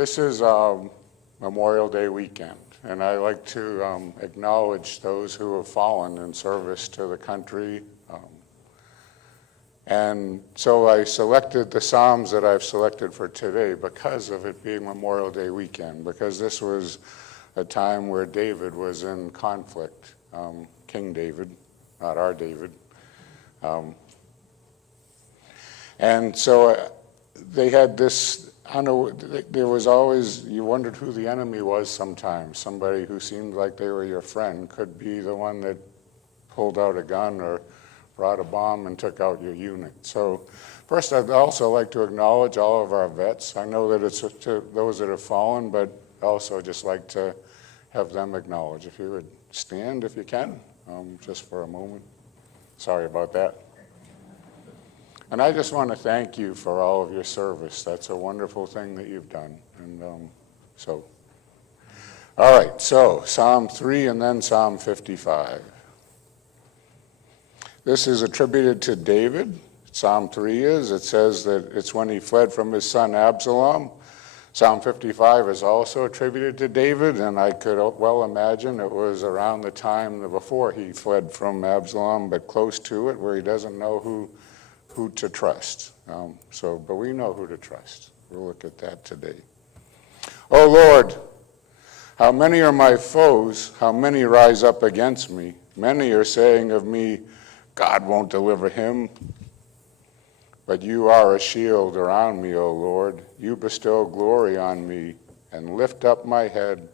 This is Memorial Day weekend, and I like to acknowledge those who have fallen in service to the country. And so I selected the Psalms that I've selected for today because of it being Memorial Day weekend, because this was a time where David was in conflict, King David, not our David. And so they had this, there was always, you wondered who the enemy was sometimes. Somebody who seemed like they were your friend could be the one that pulled out a gun or brought a bomb and took out your unit. So first, I'd also like to acknowledge all of our vets. I know that it's to those that have fallen, but also just like to have them acknowledged. If you would stand, if you can, just for a moment. Sorry about that. And I just want to thank you for all of your service. That's a wonderful thing that you've done. And all right, so Psalm 3 and then Psalm 55. This is attributed to David. Psalm 3 is. It says that it's when he fled from his son Absalom. Psalm 55 is also attributed to David, and I could well imagine it was around the time before he fled from Absalom, but close to it, where he doesn't know who to trust. But we know who to trust. We'll look at that today. O Lord, how many are my foes? How many rise up against me? Many are saying of me, God won't deliver him. But you are a shield around me, O Lord. You bestow glory on me and lift up my head.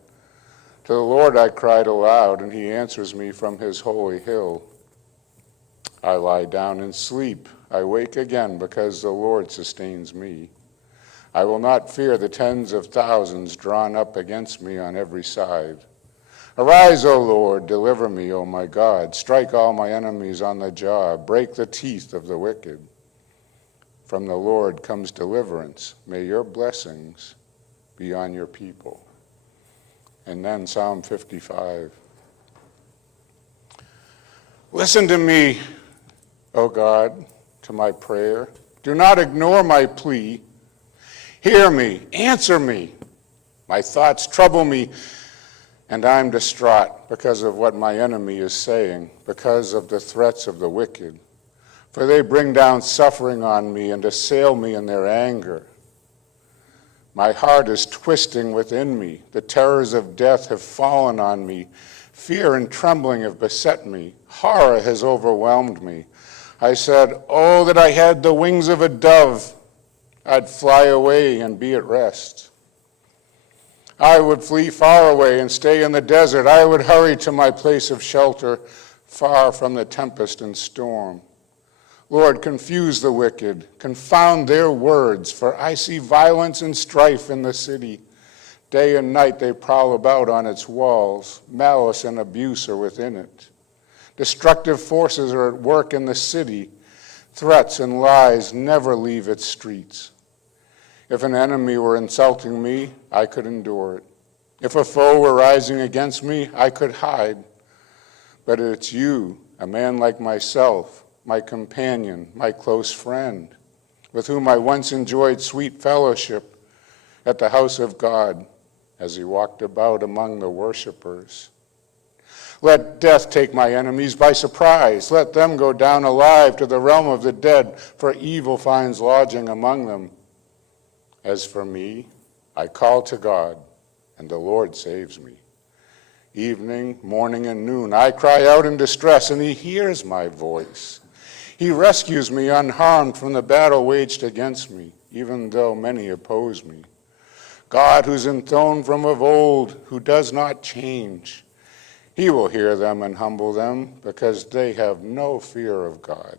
To the Lord I cried aloud, and he answers me from his holy hill. I lie down and sleep. I wake again because the Lord sustains me. I will not fear the tens of thousands drawn up against me on every side. Arise, O Lord, deliver me, O my God. Strike all my enemies on the jaw. Break the teeth of the wicked. From the Lord comes deliverance. May your blessings be on your people. And then Psalm 55. Listen to me, O God, to my prayer. Do not ignore my plea. Hear me, answer me. My thoughts trouble me, and I'm distraught because of what my enemy is saying, because of the threats of the wicked. For they bring down suffering on me and assail me in their anger. My heart is twisting within me. The terrors of death have fallen on me. Fear and trembling have beset me. Horror has overwhelmed me. I said, oh, that I had the wings of a dove. I'd fly away and be at rest. I would flee far away and stay in the desert. I would hurry to my place of shelter, far from the tempest and storm. Lord, confuse the wicked, confound their words, for I see violence and strife in the city. Day and night they prowl about on its walls. Malice and abuse are within it. Destructive forces are at work in the city. Threats and lies never leave its streets. If an enemy were insulting me, I could endure it. If a foe were rising against me, I could hide. But it's you, a man like myself, my companion, my close friend, with whom I once enjoyed sweet fellowship at the house of God as he walked about among the worshipers. Let death take my enemies by surprise. Let them go down alive to the realm of the dead, for evil finds lodging among them. As for me, I call to God, and the Lord saves me. Evening, morning, and noon, I cry out in distress, and he hears my voice. He rescues me unharmed from the battle waged against me, even though many oppose me. God, who's enthroned from of old, who does not change, he will hear them and humble them, because they have no fear of God.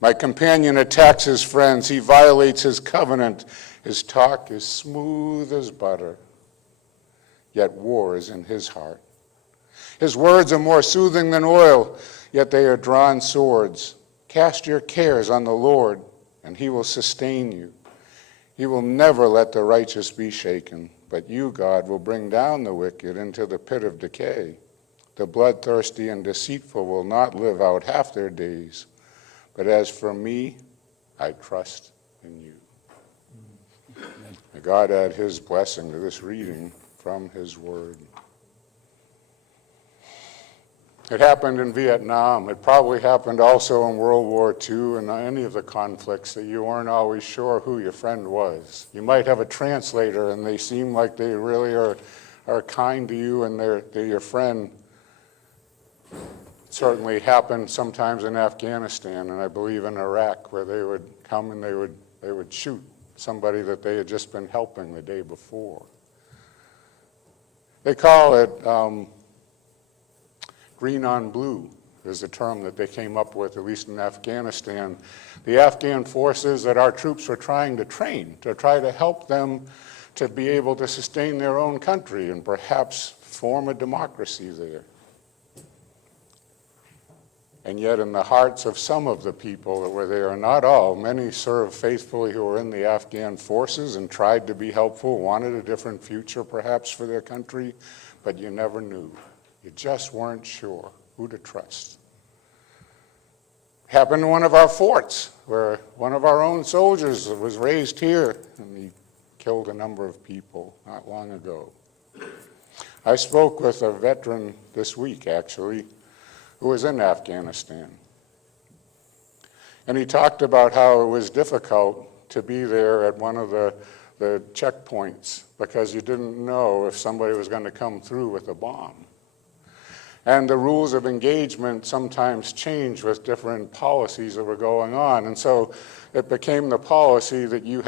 My companion attacks his friends. He violates his covenant. His talk is smooth as butter, yet war is in his heart. His words are more soothing than oil, yet they are drawn swords. Cast your cares on the Lord, and he will sustain you. He will never let the righteous be shaken, but you, God, will bring down the wicked into the pit of decay. The bloodthirsty and deceitful will not live out half their days. But as for me, I trust in you. May God add his blessing to this reading from his word. It happened in Vietnam. It probably happened also in World War II and any of the conflicts that you weren't always sure who your friend was. You might have a translator and they seem like they really are kind to you and they're your friend. It certainly happened sometimes in Afghanistan and I believe in Iraq, where they would come and they would shoot somebody that they had just been helping the day before. They call it green on blue is the term that they came up with, at least in Afghanistan. The Afghan forces that our troops were trying to train to try to help them to be able to sustain their own country and perhaps form a democracy there. And yet in the hearts of some of the people that were there, not all, many served faithfully who were in the Afghan forces and tried to be helpful, wanted a different future perhaps for their country, but you never knew. You just weren't sure who to trust. Happened in one of our forts, where one of our own soldiers was raised here, and he killed a number of people not long ago. I spoke with a veteran this week, actually, who was in Afghanistan. And he talked about how it was difficult to be there at one of the checkpoints because you didn't know if somebody was going to come through with a bomb. And the rules of engagement sometimes changed with different policies that were going on. And so it became the policy that you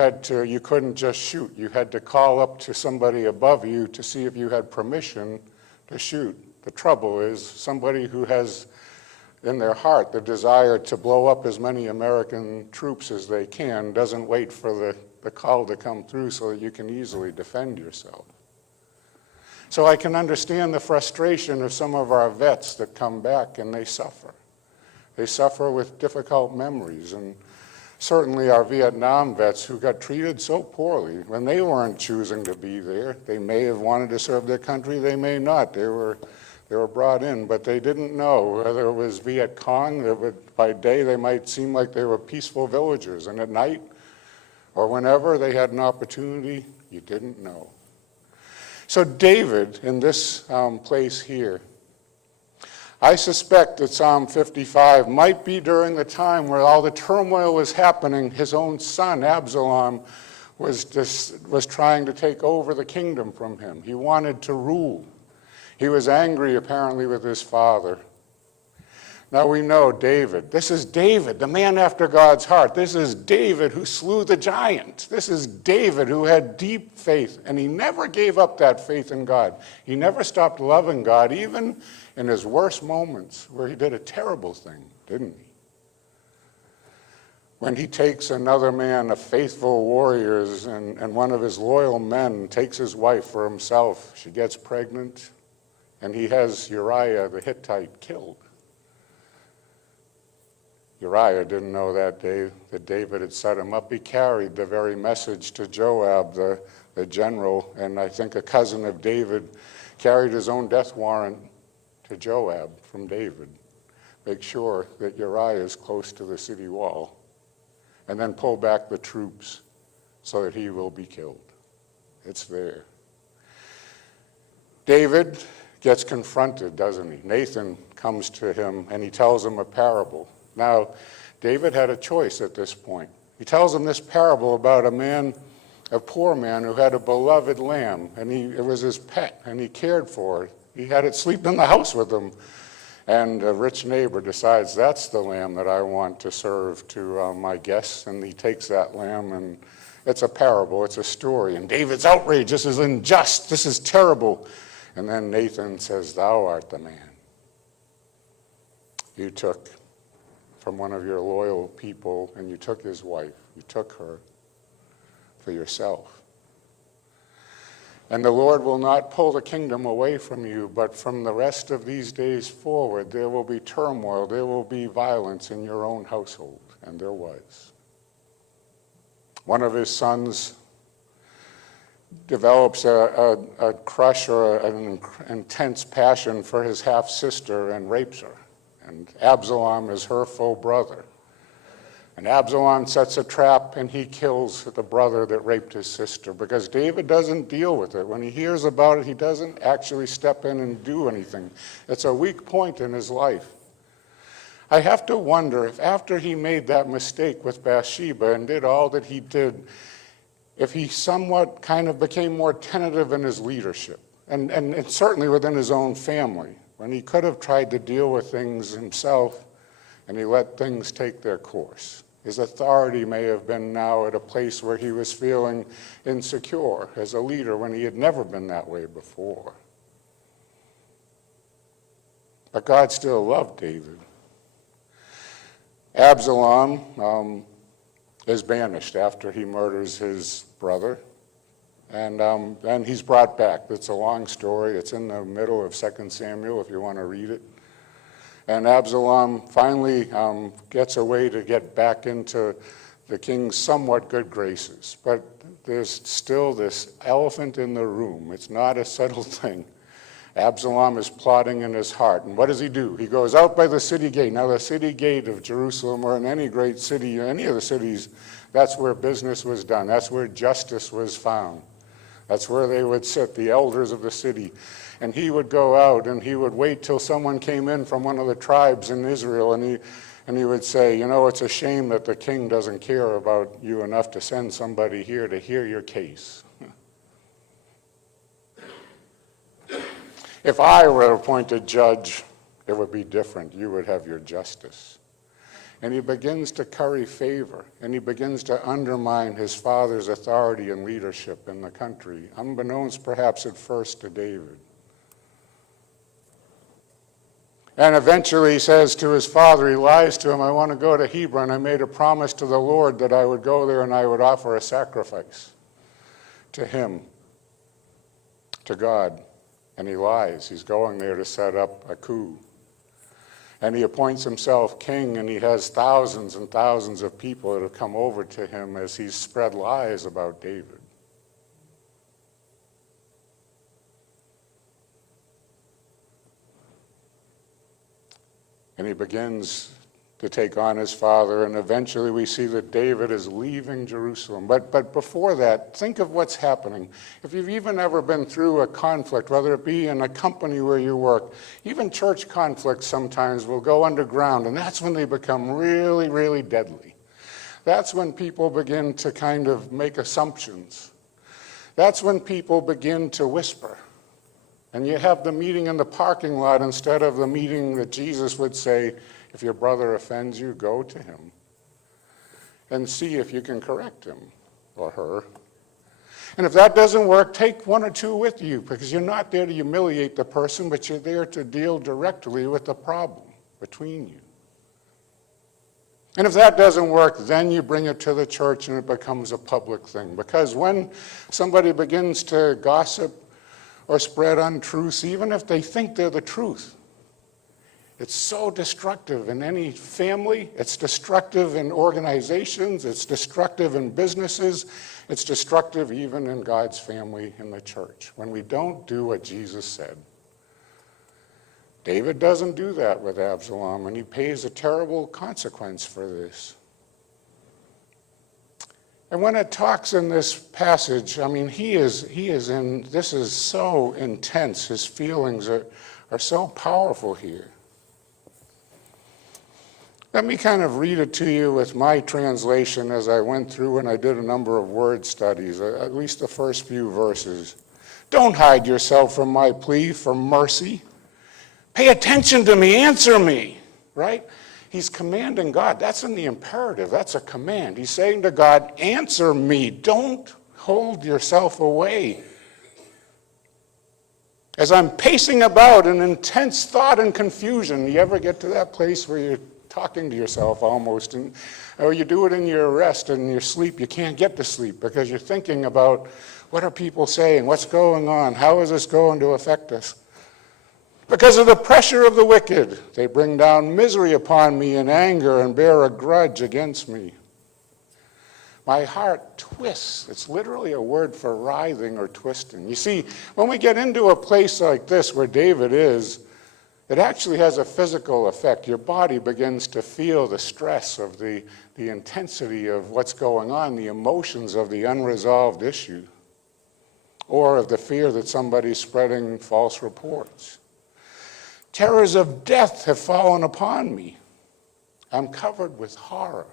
couldn't just shoot. You had to call up to somebody above you to see if you had permission to shoot. The trouble is somebody who has in their heart the desire to blow up as many American troops as they can doesn't wait for the call to come through so that you can easily defend yourself. So I can understand the frustration of some of our vets that come back and they suffer. They suffer with difficult memories, and certainly our Vietnam vets who got treated so poorly when they weren't choosing to be there. They may have wanted to serve their country, they may not. They were brought in, but they didn't know whether it was Viet Cong. By day they might seem like they were peaceful villagers, and at night or whenever they had an opportunity, you didn't know. So David, in this place here, I suspect that Psalm 55 might be during the time where all the turmoil was happening. His own son, Absalom, was trying to take over the kingdom from him. He wanted to rule. He was angry, apparently, with his father. Now we know David. This is David, the man after God's heart. This is David who slew the giant. This is David who had deep faith, and he never gave up that faith in God. He never stopped loving God, even in his worst moments where he did a terrible thing, didn't he? When he takes another man, a faithful warrior, and one of his loyal men takes his wife for himself, she gets pregnant, and he has Uriah the Hittite killed. Uriah didn't know that day that David had set him up. He carried the very message to Joab, the general, and I think a cousin of David carried his own death warrant to Joab from David. Make sure that Uriah is close to the city wall, and then pull back the troops so that he will be killed. It's there. David gets confronted, doesn't he? Nathan comes to him and he tells him a parable. Now, David had a choice at this point. He tells him this parable about a poor man who had a beloved lamb, and it was his pet, and he cared for it. He had it sleep in the house with him. And a rich neighbor decides, that's the lamb that I want to serve to my guests, and he takes that lamb, and it's a parable, it's a story. And David's outraged, this is unjust, this is terrible. And then Nathan says, thou art the man. You took from one of your loyal people, and you took his wife. You took her for yourself. And the Lord will not pull the kingdom away from you, but from the rest of these days forward, there will be turmoil, there will be violence in your own household. And there was. One of his sons develops a crush or an intense passion for his half-sister and rapes her. And Absalom is her full brother. And Absalom sets a trap and he kills the brother that raped his sister because David doesn't deal with it. When he hears about it, he doesn't actually step in and do anything. It's a weak point in his life. I have to wonder if after he made that mistake with Bathsheba and did all that he did, if he somewhat kind of became more tentative in his leadership, and certainly within his own family, when he could have tried to deal with things himself and he let things take their course. His authority may have been now at a place where he was feeling insecure as a leader when he had never been that way before. But God still loved David. Absalom is banished after he murders his brother, and then he's brought back. It's a long story. It's in the middle of 2 Samuel if you want to read it. And Absalom finally gets a way to get back into the king's somewhat good graces. But there's still this elephant in the room. It's not a settled thing. Absalom is plotting in his heart. And what does he do? He goes out by the city gate. Now, the city gate of Jerusalem, or in any great city, any of the cities, that's where business was done. That's where justice was found. That's where they would sit, the elders of the city. And he would go out and he would wait till someone came in from one of the tribes in Israel, and he would say, you know, it's a shame that the king doesn't care about you enough to send somebody here to hear your case. If I were appointed judge, it would be different. You would have your justice. And he begins to curry favor, and he begins to undermine his father's authority and leadership in the country, unbeknownst perhaps at first to David. And eventually he says to his father, he lies to him, I want to go to Hebron. I made a promise to the Lord that I would go there and I would offer a sacrifice to him, to God. And he lies. He's going there to set up a coup. And he appoints himself king, and he has thousands and thousands of people that have come over to him as he's spread lies about David. And he begins to take on his father, and eventually we see that David is leaving Jerusalem. But before that, think of what's happening. If you've even ever been through a conflict, whether it be in a company where you work, even church conflicts sometimes will go underground, and that's when they become really, really deadly. That's when people begin to kind of make assumptions. That's when people begin to whisper. And you have the meeting in the parking lot instead of the meeting that Jesus would say, if your brother offends you, go to him and see if you can correct him or her. And if that doesn't work, take one or two with you, because you're not there to humiliate the person, but you're there to deal directly with the problem between you. And if that doesn't work, then you bring it to the church and it becomes a public thing. Because when somebody begins to gossip or spread untruths, even if they think they're the truth, it's so destructive in any family. It's destructive in organizations. It's destructive in businesses. It's destructive even in God's family in the church when we don't do what Jesus said. David doesn't do that with Absalom, and he pays a terrible consequence for this. And when it talks in this passage, I mean, this is so intense. His feelings are so powerful here. Let me kind of read it to you with my translation as I went through and I did a number of word studies, at least the first few verses. Don't hide yourself from my plea for mercy. Pay attention to me, answer me, right? He's commanding God. That's in the imperative. That's a command. He's saying to God, answer me. Don't hold yourself away. As I'm pacing about in intense thought and confusion, you ever get to that place where you're talking to yourself almost, or you do it in your rest and your sleep, you can't get to sleep because you're thinking about what are people saying, what's going on, how is this going to affect us? Because of the pressure of the wicked, they bring down misery upon me in anger and bear a grudge against me. My heart twists. It's literally a word for writhing or twisting. You see, when we get into a place like this where David is, It actually has a physical effect. Your body begins to feel the stress of the intensity of what's going on, the emotions of the unresolved issue, or of the fear that somebody's spreading false reports. Terrors of death have fallen upon me. I'm covered with horror.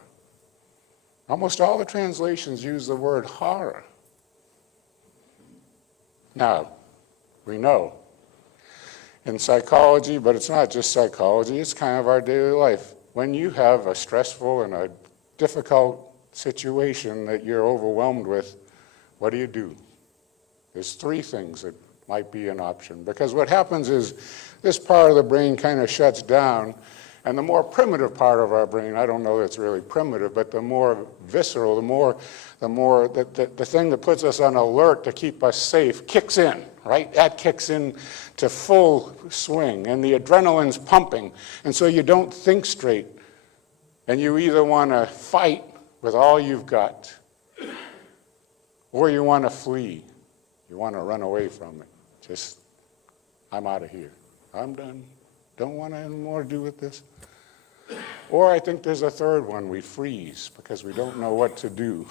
Almost all the translations use the word horror. Now, we know in psychology, but it's not just psychology, it's kind of our daily life. When you have a stressful and a difficult situation that you're overwhelmed with, what do? There's three things that might be an option. Because what happens is this part of the brain kind of shuts down, and the more primitive part of our brain, I don't know that it's really primitive, but the more visceral, the thing that puts us on alert to keep us safe kicks in, right? That kicks in to full swing, and the adrenaline's pumping, and so you don't think straight, and you either want to fight with all you've got, or you want to flee. You want to run away from it. Just, I'm out of here. I'm done. Don't want any more to do with this. Or I think there's a third one. We freeze because we don't know what to do.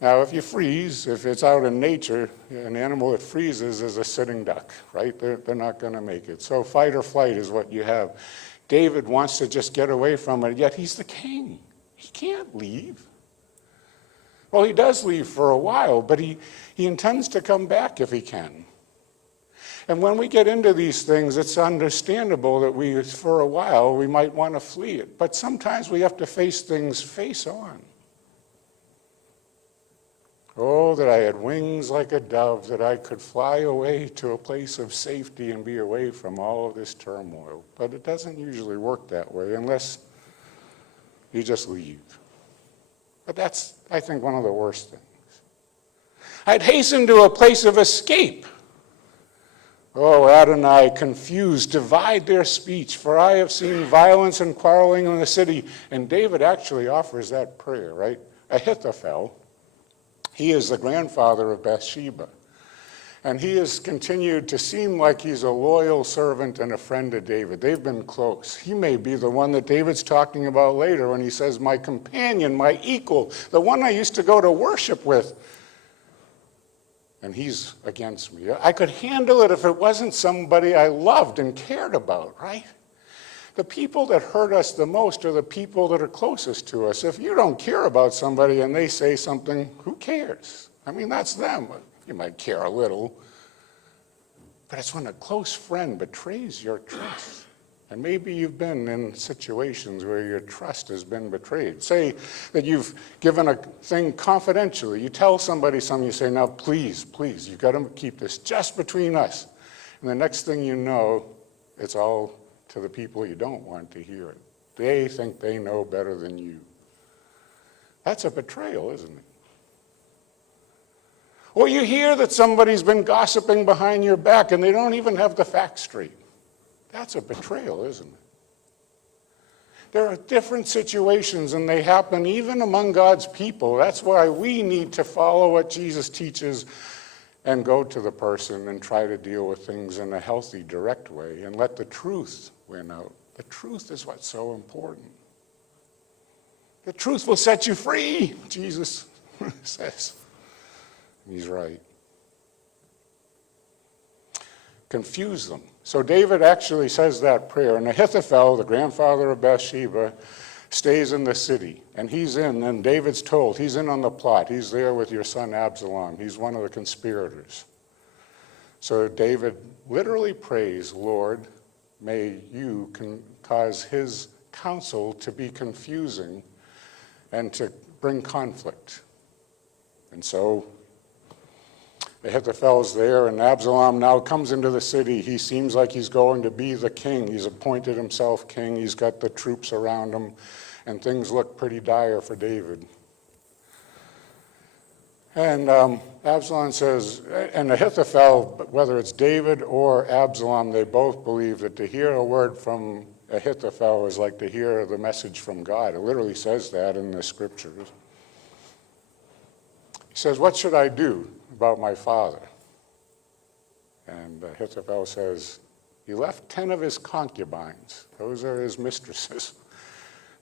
Now, if you freeze, if it's out in nature, an animal that freezes is a sitting duck, right? They're not going to make it. So fight or flight is what you have. David wants to just get away from it, yet he's the king. He can't leave. Well, he does leave for a while, but he intends to come back if he can. And when we get into these things, it's understandable that for a while, we might want to flee it. But sometimes we have to face things face on. Oh, that I had wings like a dove, that I could fly away to a place of safety and be away from all of this turmoil. But it doesn't usually work that way unless you just leave. But that's, I think, one of the worst things. I'd hasten to a place of escape. Oh, Adonai, confused, divide their speech, for I have seen violence and quarreling in the city. And David actually offers that prayer, right? Ahithophel, he is the grandfather of Bathsheba. And he has continued to seem like he's a loyal servant and a friend of David. They've been close. He may be the one that David's talking about later when he says, my companion, my equal, the one I used to go to worship with. And he's against me. I could handle it if it wasn't somebody I loved and cared about, right? The people that hurt us the most are the people that are closest to us. If you don't care about somebody and they say something, who cares? I mean, that's them. You might care a little. But it's when a close friend betrays your trust. And maybe you've been in situations where your trust has been betrayed. Say that you've given a thing confidentially. You tell somebody something, you say, now please, you've got to keep this just between us. And the next thing you know, it's all to the people you don't want to hear it. They think they know better than you. That's a betrayal, isn't it? Or you hear that somebody's been gossiping behind your back and they don't even have the facts straight. That's a betrayal, isn't it? There are different situations, and they happen even among God's people. That's why we need to follow what Jesus teaches and go to the person and try to deal with things in a healthy, direct way and let the truth win out. The truth is what's so important. The truth will set you free, Jesus says. He's right. Confuse them. So David actually says that prayer, and Ahithophel, the grandfather of Bathsheba, stays in the city, and he's in, and David's told, he's in on the plot. He's there with your son Absalom. He's one of the conspirators. So David literally prays, Lord, may you cause his counsel to be confusing and to bring conflict. And so Ahithophel's there, and Absalom now comes into the city. He seems like he's going to be the king. He's appointed himself king. He's got the troops around him, and things look pretty dire for David. And Absalom says, and Ahithophel, whether it's David or Absalom, they both believe that to hear a word from Ahithophel is like to hear the message from God. It literally says that in the scriptures. He says, what should I do about my father? And Ahithophel says, He left 10 of his concubines. Those are his mistresses.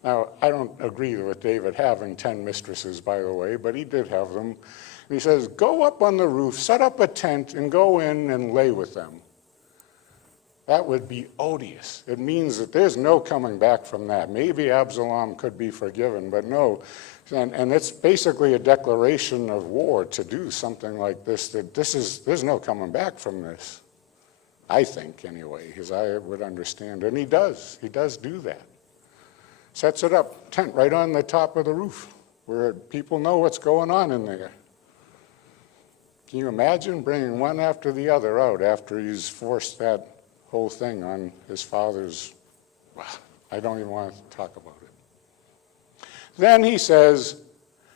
Now, I don't agree with David having 10 mistresses, by the way, but he did have them. And he says, go up on the roof, set up a tent, and go in and lay with them. That would be odious. It means that there's no coming back from that. Maybe Absalom could be forgiven, but no. And it's basically a declaration of war to do something like this, that there's no coming back from this. I think, anyway, as I would understand. And he does do that. Sets it up, tent right on the top of the roof, where people know what's going on in there. Can you imagine bringing one after the other out after he's forced that whole thing on his father's? Well, I don't even want to talk about it. Then he says,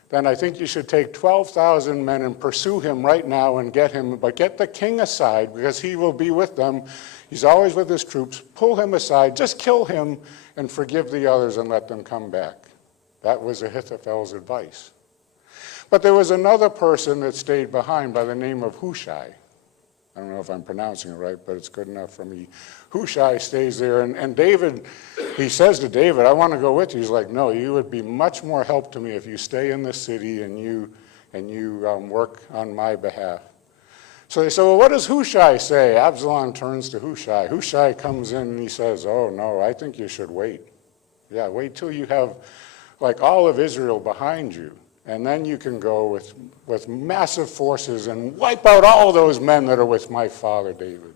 then I think you should take 12,000 men and pursue him right now and get him, but get the king aside because he will be with them. He's always with his troops. Pull him aside, just kill him and forgive the others and let them come back. That was Ahithophel's advice. But there was another person that stayed behind by the name of Hushai. I don't know if I'm pronouncing it right, but it's good enough for me. Hushai stays there, and David, he says to David, I want to go with you. He's like, no, you would be much more help to me if you stay in the city and you work on my behalf. So they say, well, what does Hushai say? Absalom turns to Hushai. Hushai comes in and he says, oh, no, I think you should wait. Yeah, wait till you have like all of Israel behind you. And then you can go with massive forces and wipe out all those men that are with my father David,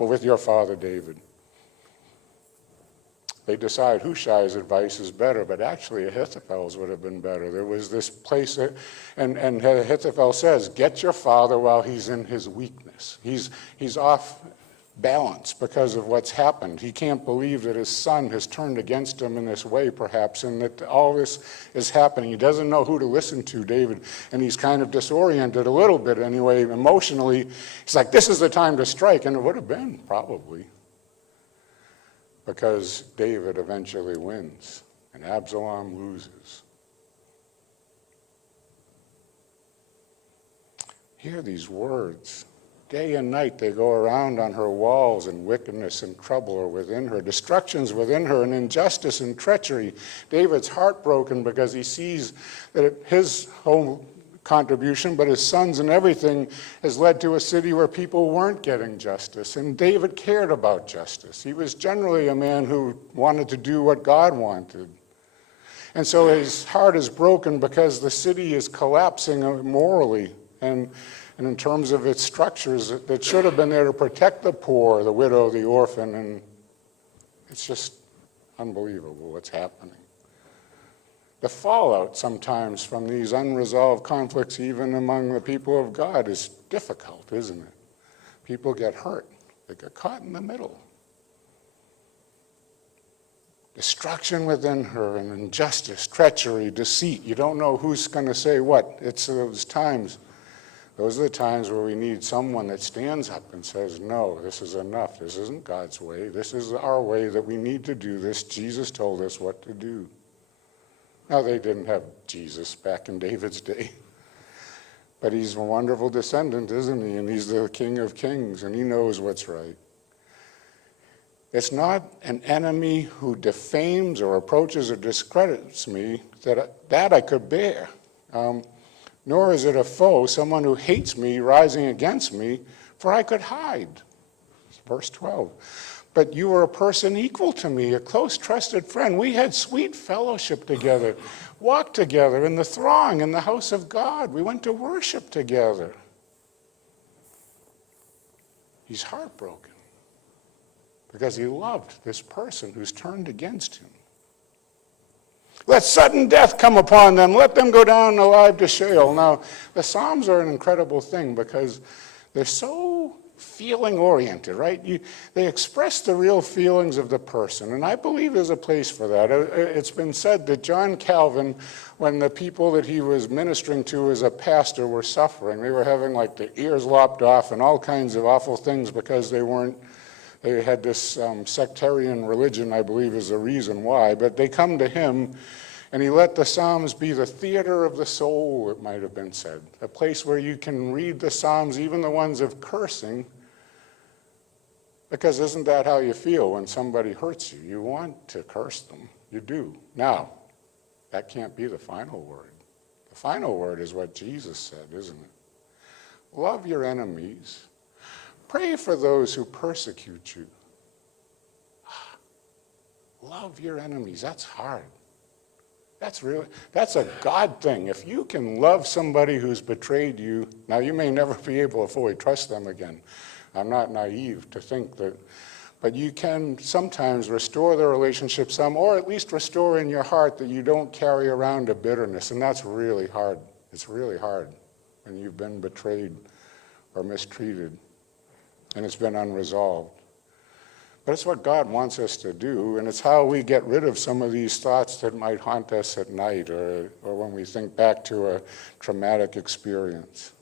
with your father David. They decide Hushai's advice is better, but actually Ahithophel's would have been better. There was this place, and Ahithophel says, get your father while he's in his weakness. He's off balance because of what's happened. He can't believe that his son has turned against him in this way, perhaps, and that all this is happening. He doesn't know who to listen to, David, and he's kind of disoriented a little bit anyway, emotionally. He's like, this is the time to strike, and it would have been, probably, because David eventually wins, and Absalom loses. Hear these words. Day and night they go around on her walls, and wickedness and trouble are within her. Destruction's within her, and injustice and treachery. David's heartbroken because he sees that his whole contribution, but his sons and everything, has led to a city where people weren't getting justice. And David cared about justice. He was generally a man who wanted to do what God wanted. And so his heart is broken because the city is collapsing morally and in terms of its structures that should have been there to protect the poor, the widow, the orphan, and it's just unbelievable what's happening. The fallout sometimes from these unresolved conflicts, even among the people of God, is difficult, isn't it? People get hurt. They get caught in the middle. Destruction within her and injustice, treachery, deceit. You don't know who's going to say what. It's those times. Those are the times where we need someone that stands up and says, no, this is enough. This isn't God's way. This is our way that we need to do this. Jesus told us what to do. Now, they didn't have Jesus back in David's day. But he's a wonderful descendant, isn't he? And he's the King of Kings, and he knows what's right. It's not an enemy who defames or approaches or discredits me that I could bear. Nor is it a foe, someone who hates me, rising against me, for I could hide. Verse 12. But you were a person equal to me, a close, trusted friend. We had sweet fellowship together, walked together in the throng in the house of God. We went to worship together. He's heartbroken because he loved this person who's turned against him. Let sudden death come upon them. Let them go down alive to Sheol. Now, the Psalms are an incredible thing because they're so feeling-oriented, right? They express the real feelings of the person, and I believe there's a place for that. It's been said that John Calvin, when the people that he was ministering to as a pastor were suffering, they were having like their ears lopped off and all kinds of awful things because they had this sectarian religion, I believe is the reason why, but they come to him and he let the Psalms be the theater of the soul, it might have been said, a place where you can read the Psalms, even the ones of cursing, Because isn't that how you feel when somebody hurts you? You want to curse them. You do. Now, that can't be the final word. The final word is what Jesus said, isn't it? Love your enemies. Pray for those who persecute you. Love your enemies. That's hard. That's a God thing. If you can love somebody who's betrayed you, now you may never be able to fully trust them again. I'm not naive to think that, but you can sometimes restore the relationship some, or at least restore in your heart that you don't carry around a bitterness, and that's really hard. It's really hard when you've been betrayed or mistreated, and it's been unresolved. But it's what God wants us to do, and it's how we get rid of some of these thoughts that might haunt us at night or when we think back to a traumatic experience.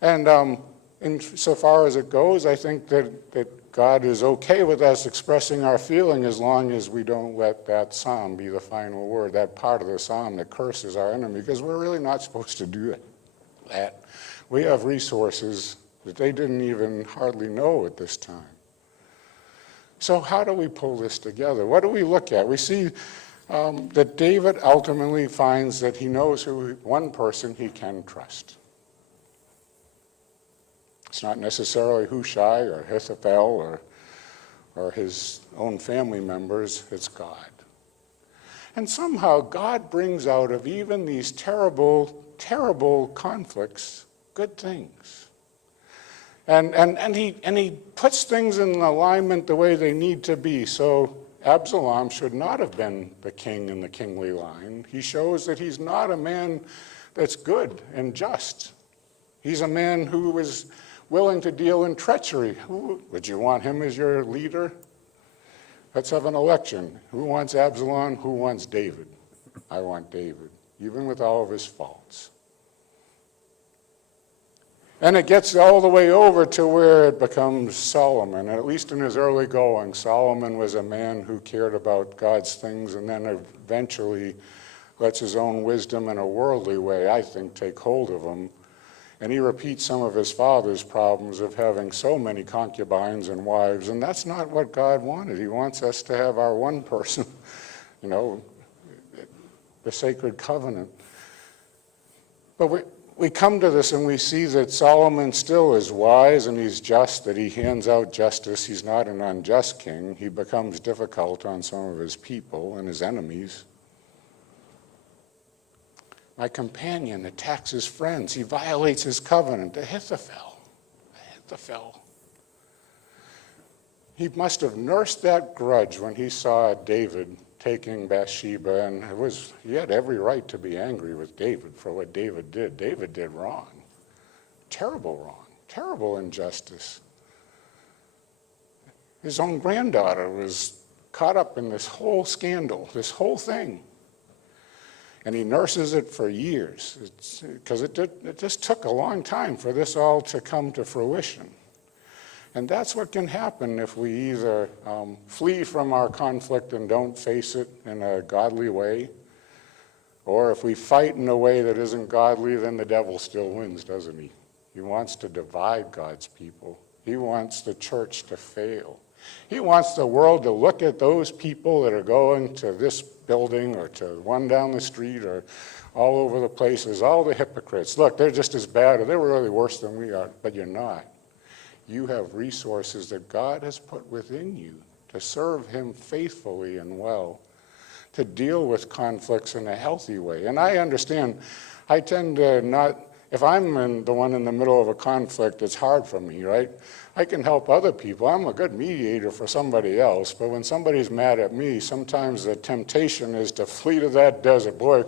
And insofar as it goes, I think that God is okay with us expressing our feeling as long as we don't let that psalm be the final word, that part of the psalm that curses our enemy, because we're really not supposed to do that. We have resources that they didn't even hardly know at this time. So how do we pull this together? What do we look at? We see that David ultimately finds that he knows one person he can trust. It's not necessarily Hushai or Ahithophel or his own family members, it's God. And somehow God brings out of even these terrible, terrible conflicts good things. And he puts things in alignment the way they need to be. So Absalom should not have been the king in the kingly line. He shows that he's not a man that's good and just. He's a man who is willing to deal in treachery. Would you want him as your leader? Let's have an election. Who wants Absalom? Who wants David? I want David, even with all of his faults. And it gets all the way over to where it becomes Solomon. And at least in his early going, Solomon was a man who cared about God's things and then eventually lets his own wisdom in a worldly way, I think, take hold of him. And he repeats some of his father's problems of having so many concubines and wives. And that's not what God wanted. He wants us to have our one person, the sacred covenant. But we come to this and we see that Solomon still is wise and he's just, that he hands out justice. He's not an unjust king. He becomes difficult on some of his people and his enemies. My companion attacks his friends. He violates his covenant. Ahithophel. He must have nursed that grudge when he saw David taking Bathsheba, and he had every right to be angry with David for what David did. David did wrong. Terrible injustice. His own granddaughter was caught up in this whole scandal, this whole thing. And he nurses it for years, because it just took a long time for this all to come to fruition. And that's what can happen if we either flee from our conflict and don't face it in a godly way, or if we fight in a way that isn't godly, then the devil still wins, doesn't he? He wants to divide God's people. He wants the church to fail. He wants the world to look at those people that are going to this building or to one down the street or all over the place as all the hypocrites. Look, they're just as bad, or they're really worse than we are, but you're not. You have resources that God has put within you to serve him faithfully and well, to deal with conflicts in a healthy way. And I understand, I tend to not, if I'm the one in the middle of a conflict, it's hard for me, right? I can help other people. I'm a good mediator for somebody else, but when somebody's mad at me, sometimes the temptation is to flee to that desert. Boy,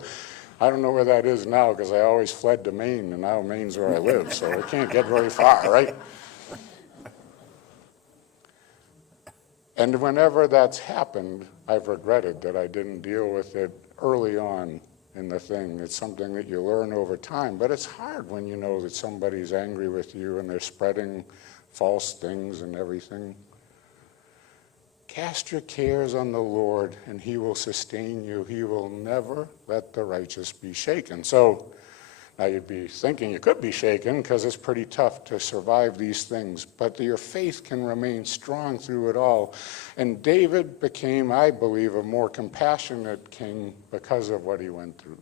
I don't know where that is now because I always fled to Maine, and now Maine's where I live, so I can't get very far, right? And whenever that's happened, I've regretted that I didn't deal with it early on in the thing. It's something that you learn over time, but it's hard when you know that somebody's angry with you and they're spreading false things and everything. Cast your cares on the Lord, and he will sustain you. He will never let the righteous be shaken. So Now you'd be thinking you could be shaken because it's pretty tough to survive these things, but your faith can remain strong through it all. And David became, I believe, a more compassionate king because of what he went through.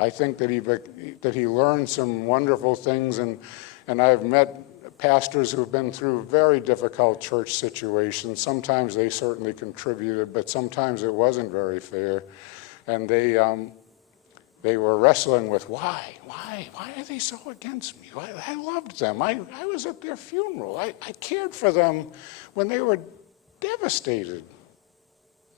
I think that he learned some wonderful things, and I've met pastors who've been through very difficult church situations. Sometimes they certainly contributed, but sometimes it wasn't very fair. And they were wrestling with why are they so against me? I loved them. I was at their funeral. I cared for them when they were devastated.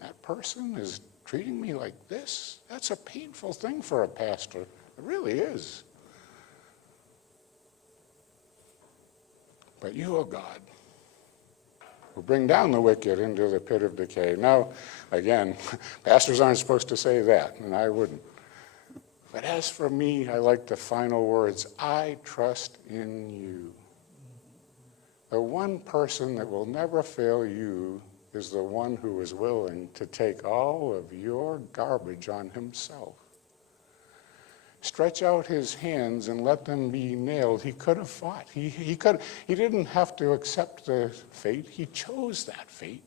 That person is treating me like this? That's a painful thing for a pastor. It really is. But you, O God, will bring down the wicked into the pit of decay. Now, again, pastors aren't supposed to say that, and I wouldn't. But as for me, I like the final words, I trust in you. The one person that will never fail you is the one who is willing to take all of your garbage on himself. Stretch out his hands and let them be nailed. He could have fought. He didn't have to accept the fate. He chose that fate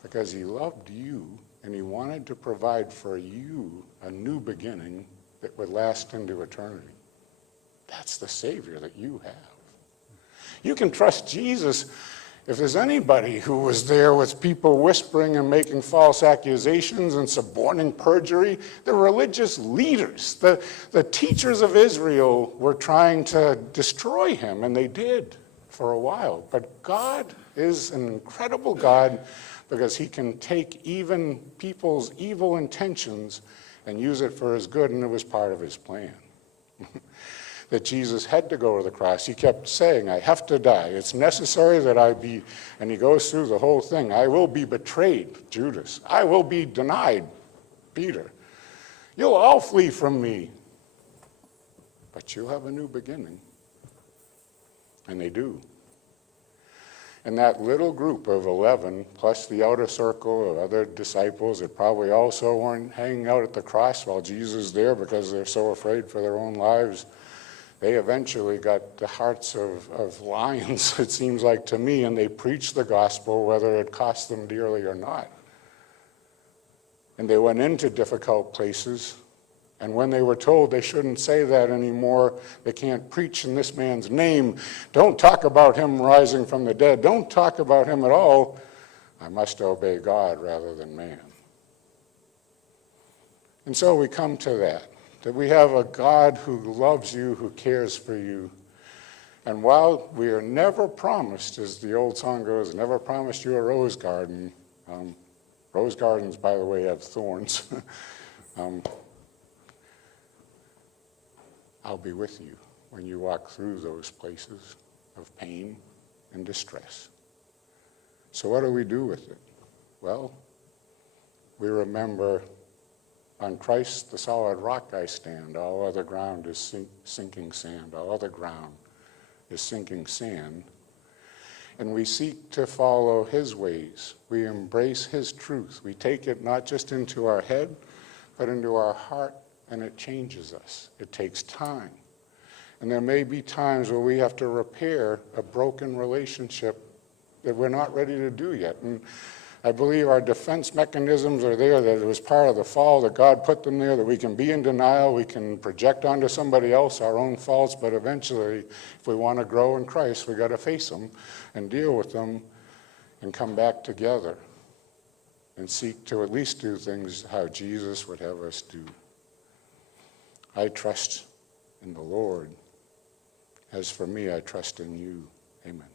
because he loved you and he wanted to provide for you a new beginning that would last into eternity. That's the Savior that you have. You can trust Jesus. If there's anybody who was there with people whispering and making false accusations and suborning perjury, the religious leaders, the teachers of Israel were trying to destroy him, and they did for a while. But God is an incredible God because he can take even people's evil intentions and use it for his good, and it was part of his plan. That Jesus had to go to the cross. He kept saying, I have to die. It's necessary that I be, and he goes through the whole thing. I will be betrayed, Judas. I will be denied, Peter. You'll all flee from me. But you'll have a new beginning. And they do. And that little group of 11, plus the outer circle of other disciples that probably also weren't hanging out at the cross while Jesus is there because they're so afraid for their own lives, they eventually got the hearts of lions, it seems like to me, and they preached the gospel whether it cost them dearly or not. And they went into difficult places, and when they were told they shouldn't say that anymore, they can't preach in this man's name, don't talk about him rising from the dead, don't talk about him at all, I must obey God rather than man. And so we come to that we have a God who loves you, who cares for you. And while we are never promised, as the old song goes, never promised you a rose garden. Rose gardens, by the way, have thorns. I'll be with you when you walk through those places of pain and distress. So what do we do with it? Well, we remember, on Christ, the solid rock I stand. All other ground is sinking sand. All other ground is sinking sand. And we seek to follow his ways. We embrace his truth. We take it not just into our head, but into our heart, and it changes us. It takes time. And there may be times where we have to repair a broken relationship that we're not ready to do yet. And I believe our defense mechanisms are there, that it was part of the fall, that God put them there, that we can be in denial, we can project onto somebody else our own faults, but eventually, if we want to grow in Christ, we got to face them and deal with them and come back together and seek to at least do things how Jesus would have us do. I trust in the Lord. As for me, I trust in you. Amen.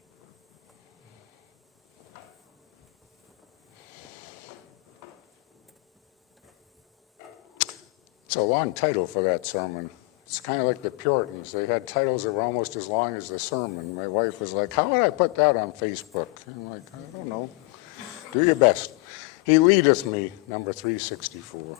It's a long title for that sermon. It's kind of like the Puritans. They had titles that were almost as long as the sermon. My wife was like, how would I put that on Facebook? And I'm like, I don't know. Do your best. He leadeth me, number 364.